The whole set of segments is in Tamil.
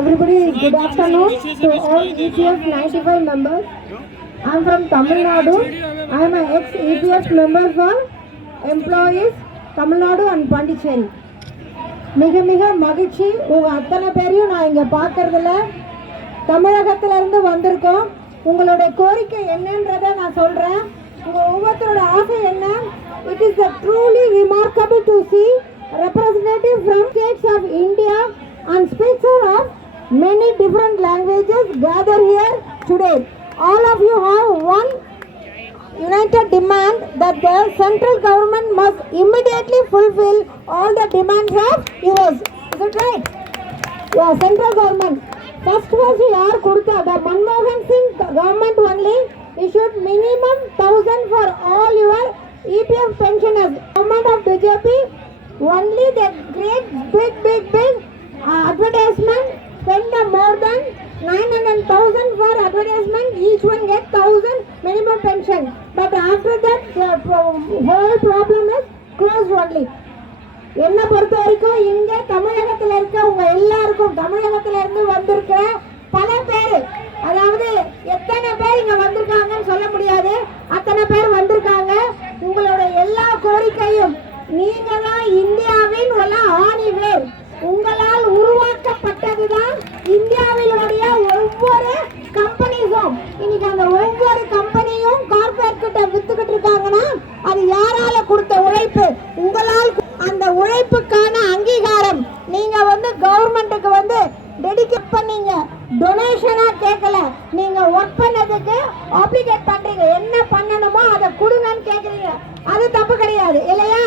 Everybody, good afternoon to all EPF 95 members. I am from Tamil Nadu. I am an ex-EPF member for employees Tamil Nadu and Pondicherry. மிக மிக மகிழ்ச்சி உங்கள் அத்தனை பேரையும் நான் இங்கே பார்க்கறதுல. தமிழகத்திலேருந்து வந்திருக்கோம். உங்களுடைய கோரிக்கை என்னன்றதை நான் சொல்கிறேன். உங்கள் ஒவ்வொருத்தரோட ஆசை என்ன? It is truly remarkable to see representatives from states of India and speakers of many different languages gather here today. All of you have one united demand that the central government must immediately fulfill all the demands of yours. Is it right? Yeah, central government. First was yaar kodutha, the Manmohan Singh government only issued minimum 1,000 for all your EPF pensioners. Government of BJP only the great big advertisement, spend more than 900,000 for advertisement, each one get 1,000 minimum pension. But after that the whole problem is closed only. என்ன பொறுத்த வரைக்கும் இங்கே தமிழகத்தில் இருக்க உங்க எல்லாருக்கும் தமிழகத்தில் இருந்து வந்திருக்க பல பேர், அதாவது எத்தனை பேர் இங்க வந்திருக்காங்கன்னு சொல்ல முடியாது, அத்தனை பேர் வந்திருக்காங்க. உங்களோட எல்லா கோரிக்கையும் நீங்க தான் இந்தியாவின் ஆணிவேர். உங்களால் உருவாக்கப்பட்டதுதான் இந்தியாவிலுடைய ஒவ்வொரு கம்பெனிஸும். இன்னைக்கு அந்த ஒவ்வொரு கம்பெனியும் கார்பரேட் கிட்ட வித்துக்கிட்டு இருக்காங்கன்னா அது யாரால கொடுத்த உழைப்பு? உங்களால். அந்த உழைப்புக்கான அங்கீகாரம் நீங்க கவர்மெண்ட்டுக்கு டெடிகேட் பண்ணீங்க, டொனேஷனா கேட்கல. நீங்க ஒர்க் பண்ணதுக்கு ஆப்ளிகேட் பண்றீங்க, என்ன பண்ணணுமோ அதை கொடுங்கன்னு கேக்குறீங்க. அது தப்பு கிடையாது இல்லையா?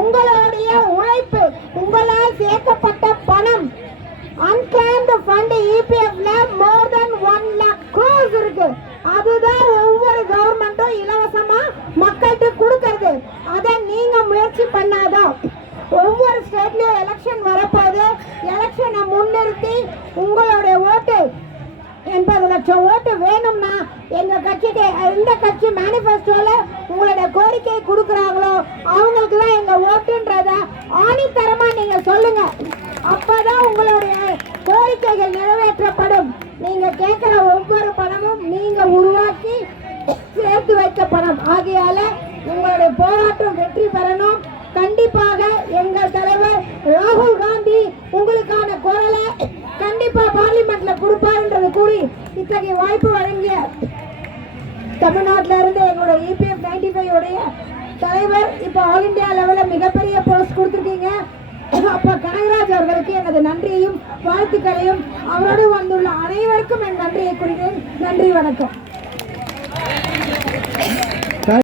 உங்களுடைய உழைப்பு, உங்களால் சேர்க்கப்பட்ட பணம், unclaimed fund EPFல more than 1 lakh crores இருக்கு. அதுதான் ஒவ்வொரு கவர்மெண்ட்டும் இலவசமா மக்களுக்கு கொடுக்கறது. அதை நீங்க முயற்சி பண்ணாதான். ஒவ்வொரு ஸ்டேட்லயும் எலெக்ஷன் வரப்போது. எலெக்ஷனை முன்னிறுத்தி உங்களுடைய ஓட்டு 80 லட்சம் ஓட்டு வேணும்னா எங்க கட்சிக்கு, எந்த கட்சி மேனிஃபெஸ்டோல உங்களுடைய கோரிக்கை கொடுக்குறாங்களோ அவங்களுக்கு தான் எங்க ஓட்டுன்றத ஆணித்தரமா நீங்க சொல்லுங்க. அப்பதான் உங்களுடைய கோரிக்கைகள் நிறைவேற்றப்படும். நீங்க கேட்கிற ஒவ்வொரு பணமும் நீங்க உருவாக்கி சேர்த்து வைத்த பணம். ஆகையால உங்களுடைய போராட்டம் வெற்றி பெறணும். கண்டிப்பாக எங்கள் தலைவர் ராகுல் காந்தி உங்களுக்கான குரலை கண்டிப்பா பார்லிமெண்ட்ல கொடுப்பாருன்றது கூறி இத்தகைய வாய்ப்பு வழங்கிய தமிழ்நாட்டில இருந்து எங்களுடைய EPF 95 உடைய தலைவர், இப்ப ஆல் இந்தியா லெவல்ல மிகப்பெரிய போஸ்ட் கொடுத்திருக்கீங்க. அப்ப கனகராஜ் அவர்களுக்கு எனது நன்றியையும் வாழ்த்துக்களையும், அவரோடு வந்துள்ள அனைவருக்கும் என் நன்றியை குறிக்கிறேன். நன்றி, வணக்கம்.